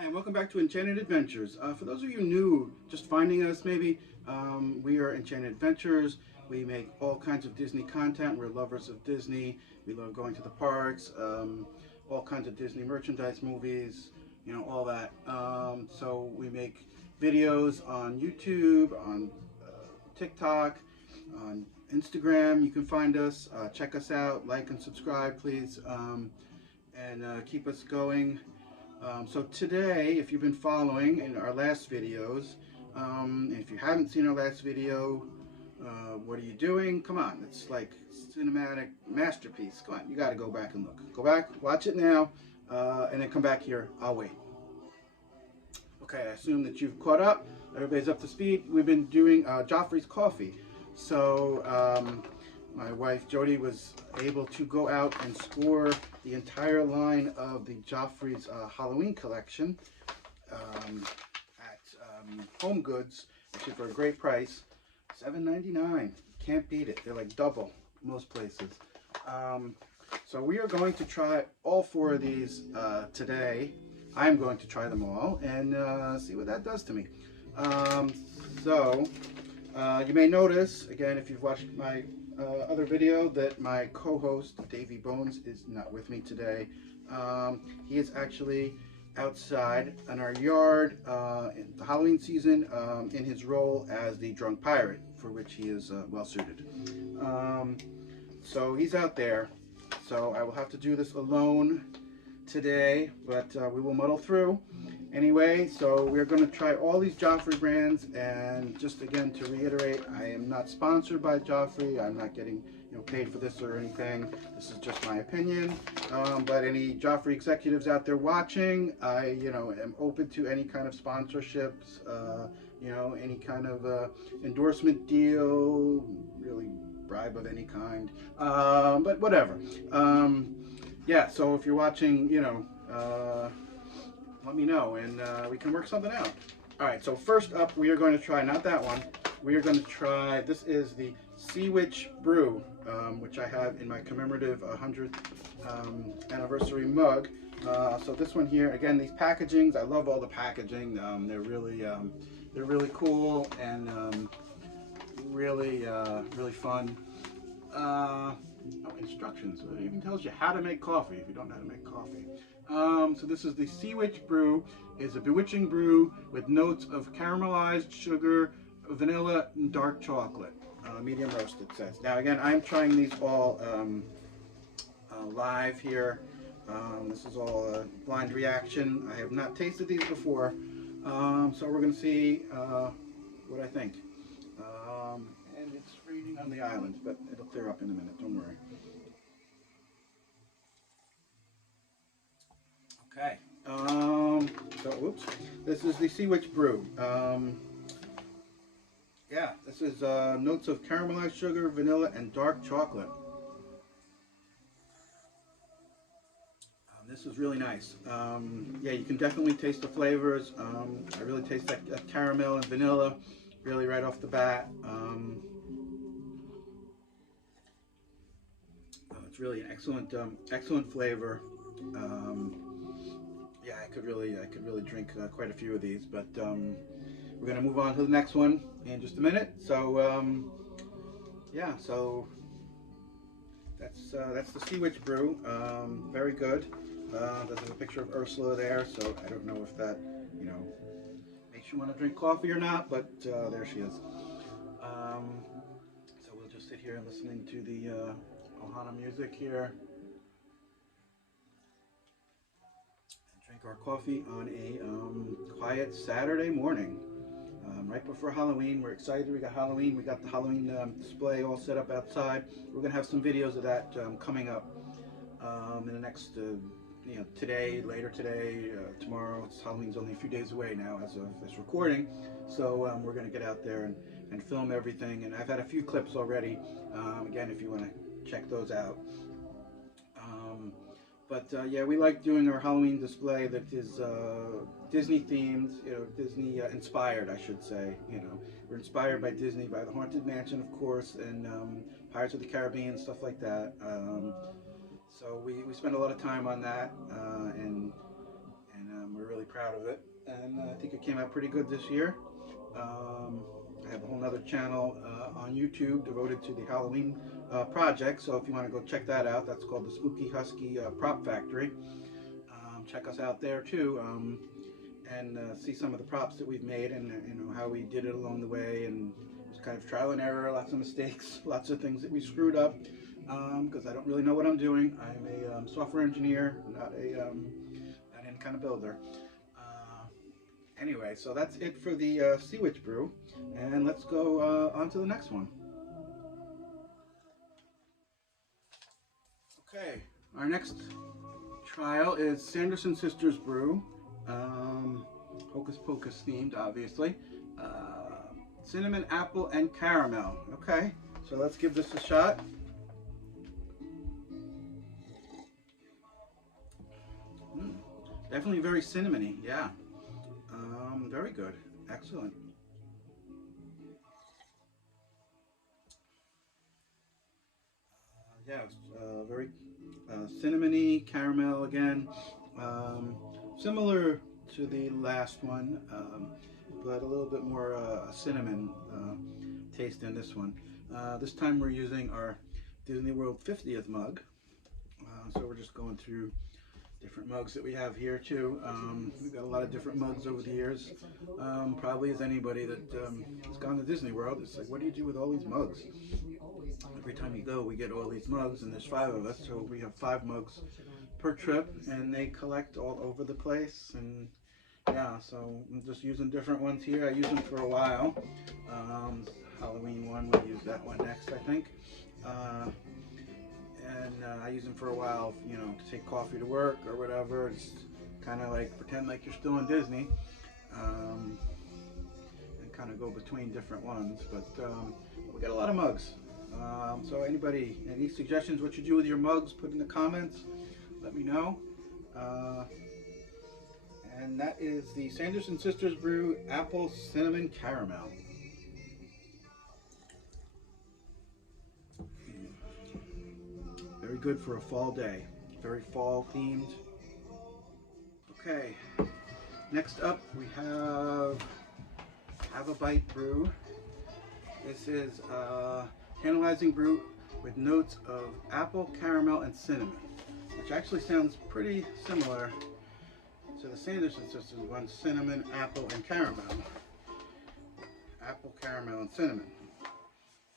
Hi, and welcome back to Enchanted Adventures. For those of you new, just finding us maybe, we are Enchanted Adventures. We make all kinds of Disney content. We're lovers of Disney. We love going to the parks, all kinds of Disney merchandise, movies, you know, all that. So we make videos on YouTube, on TikTok, on Instagram. You can find us. Check us out. Like and subscribe, please, and keep us going. So today, if you've been following in our last videos, if you haven't seen our last video, what are you doing? Come on, it's like cinematic masterpiece. Come on, you got to go back and look. Go back, watch it now, and then come back here. I'll wait. Okay, I assume that you've caught up. Everybody's up to speed. We've been doing Joffrey's coffee. So my wife Jody was able to go out and score the entire line of the Joffrey's Halloween collection at Home Goods, actually for a great price, $7.99. Can't beat it. They're like double most places. So we are going to try all four of these today. I'm going to try them all and see what that does to me. You may notice, again, if you've watched my other video, that my co-host Davey Bones is not with me today. He is actually outside in our yard in the Halloween season in his role as the drunk pirate, for which he is well suited. So he's out there, so I will have to do this alone today, but we will muddle through. Anyway, so we're going to try all these Joffrey brands, and just again to reiterate, I am not sponsored by Joffrey. I'm not getting paid for this or anything. This is just my opinion. But any Joffrey executives out there watching, I am open to any kind of sponsorships, any kind of endorsement deal, really bribe of any kind. But whatever. Yeah. So if you're watching, let me know, and we can work something out. All right, so first up, we are going to try, not that one, we are going to try, this is the Sea Witch Brew, which I have in my commemorative 100th anniversary mug. So this one here, again, these packagings, I love all the packaging. They're really cool and really fun. Instructions. It even tells you how to make coffee if you don't know how to make coffee. So this is the Sea Witch Brew. It's a bewitching brew with notes of caramelized sugar, vanilla, and dark chocolate. Medium roast, it says. Now again, I'm trying these all live here. This is all a blind reaction. I have not tasted these before, so we're going to see what I think. And it's raining on the island, but it'll clear up in a minute, don't worry. Okay, so oops, this is the Sea Witch Brew. Yeah, this is notes of caramelized sugar, vanilla, and dark chocolate. This is really nice. Yeah, you can definitely taste the flavors. I really taste that caramel and vanilla, really right off the bat. It's really an excellent flavor. Yeah, I could really drink quite a few of these, but we're gonna move on to the next one in just a minute. So yeah, so that's the Sea Witch Brew. Very good. There's a picture of Ursula there, so I don't know if that makes you want to drink coffee or not, but there she is. So we'll just sit here listening to the Ohana music here. Drink our coffee on a quiet Saturday morning, right before Halloween. We're excited. We got Halloween. We got the Halloween display all set up outside. We're gonna have some videos of that coming up in the next, today, later today, tomorrow. Halloween's only a few days away now as of this recording, so we're gonna get out there and film everything. And I've had a few clips already. Again, if you want to check those out. Yeah, we like doing our Halloween display that is Disney themed, Disney inspired, I should say. We're inspired by Disney, by the Haunted Mansion, of course, and Pirates of the Caribbean, stuff like that. So we spend a lot of time on that, and We're really proud of it, and I think it came out pretty good this year. I have a whole nother channel on YouTube devoted to the Halloween project, so if you want to go check that out, that's called the Spooky Husky Prop Factory. Check us out there too, and see some of the props that we've made, and how we did it along the way, and it was kind of trial and error, lots of mistakes, lots of things that we screwed up, because I don't really know what I'm doing. I'm a software engineer, not any kind of builder. Anyway, so that's it for the Sea Witch Brew, and let's go on to the next one. Okay, our next trial is Sanderson Sisters Brew, Hocus Pocus themed, obviously. Cinnamon, apple, and caramel. Okay, so let's give this a shot. Definitely very cinnamony, yeah. Very good, excellent. Yeah, it's very cinnamony, caramel again. Similar to the last one, but a little bit more cinnamon taste in this one. This time we're using our Disney World 50th mug. So we're just going through different mugs that we have here too. We've got a lot of different mugs over the years. Probably as anybody that has gone to Disney World, it's like, what do you do with all these mugs? Every time you go, we get all these mugs, and there's 5 of us, so we have 5 mugs per trip, and they collect all over the place. And yeah, so I'm just using different ones here. I use them for a while. Halloween one, we'll use that one next, I think. I use them for a while, to take coffee to work or whatever. It's kind of like pretend like you're still in Disney, and kind of go between different ones. But we got a lot of mugs. So anybody, any suggestions what you do with your mugs, put in the comments. Let me know. And that is the Sanderson Sisters Brew Apple Cinnamon Caramel. Very good for a fall day. Very fall themed. Okay, next up we have a Bite Brew. This is tantalizing brew with notes of apple, caramel, and cinnamon, which actually sounds pretty similar to the Sanderson Sisters one, cinnamon, apple, and caramel. Apple, caramel, and cinnamon.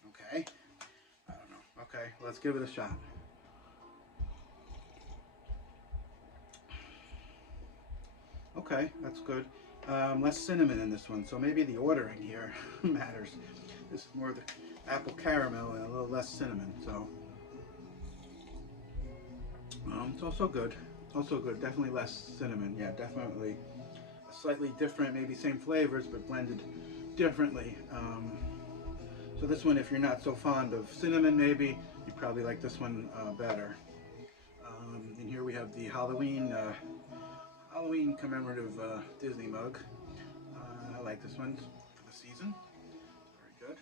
Okay, I don't know. Okay, let's give it a shot. Okay, that's good. Less cinnamon in this one, so maybe the ordering here matters. This is more the apple caramel and a little less cinnamon, so it's also good. Also good, definitely less cinnamon. Yeah, definitely slightly different, maybe same flavors but blended differently. So this one, if you're not so fond of cinnamon, maybe you probably like this one better. And here we have the Halloween commemorative Disney mug. I like this one for the season. Very good.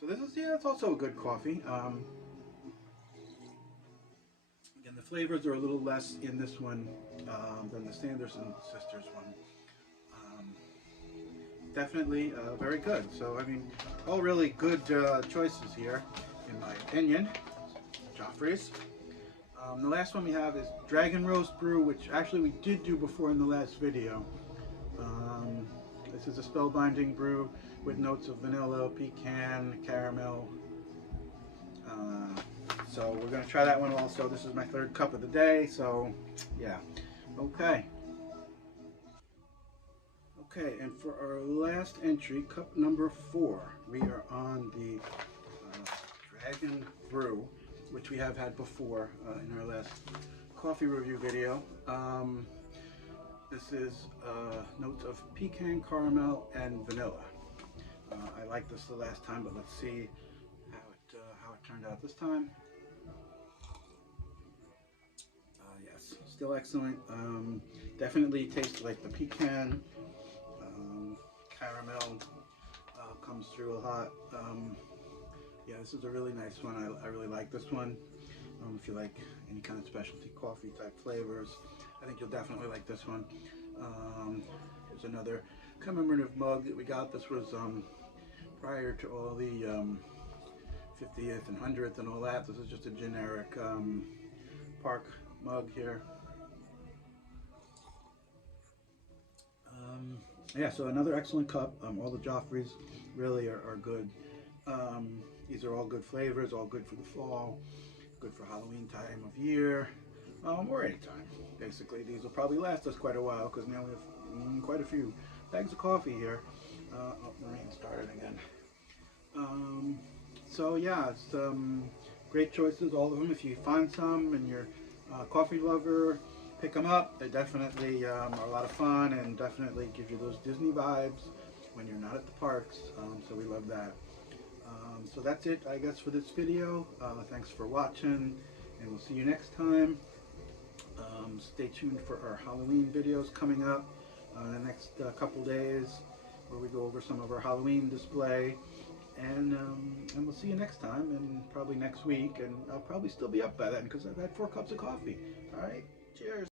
So this is, yeah, it's also a good coffee. Again, the flavors are a little less in this one than the Sanderson Sisters one. Definitely very good. So, I mean, all really good choices here, in my opinion. Joffrey's. The last one we have is Dragon Roast Brew, which actually we did do before in the last video. This is a spellbinding brew with notes of vanilla, pecan, caramel. So we're going to try that one also. This is my 3rd cup of the day, so yeah. Okay. Okay, and for our last entry, cup number 4, we are on the Dragon Brew, which we have had before in our last coffee review video. This is notes of pecan, caramel, and vanilla. I liked this the last time, but let's see how it turned out this time. Yes, still excellent. Definitely tastes like the pecan. Caramel comes through a lot. Yeah, this is a really nice one. I really like this one. If you like any kind of specialty coffee type flavors. I think you'll definitely like this one. Here's another commemorative mug that we got. This was prior to all the 50th and 100th and all that. This is just a generic park mug here. Yeah, so another excellent cup. All the Joffreys really are good. These are all good flavors, all good for the fall, good for Halloween time of year, or any time. Basically, these will probably last us quite a while because now we have quite a few bags of coffee here. Oh, the rain started again. So yeah, it's great choices, all of them. If you find some and you're a coffee lover, pick them up. They definitely are a lot of fun and definitely give you those Disney vibes when you're not at the parks. So we love that. So that's it, I guess, for this video. Thanks for watching, and we'll see you next time. Stay tuned for our Halloween videos coming up in the next couple days, where we go over some of our Halloween display. And we'll see you next time, and probably next week. And I'll probably still be up by then because I've had 4 cups of coffee. All right, cheers.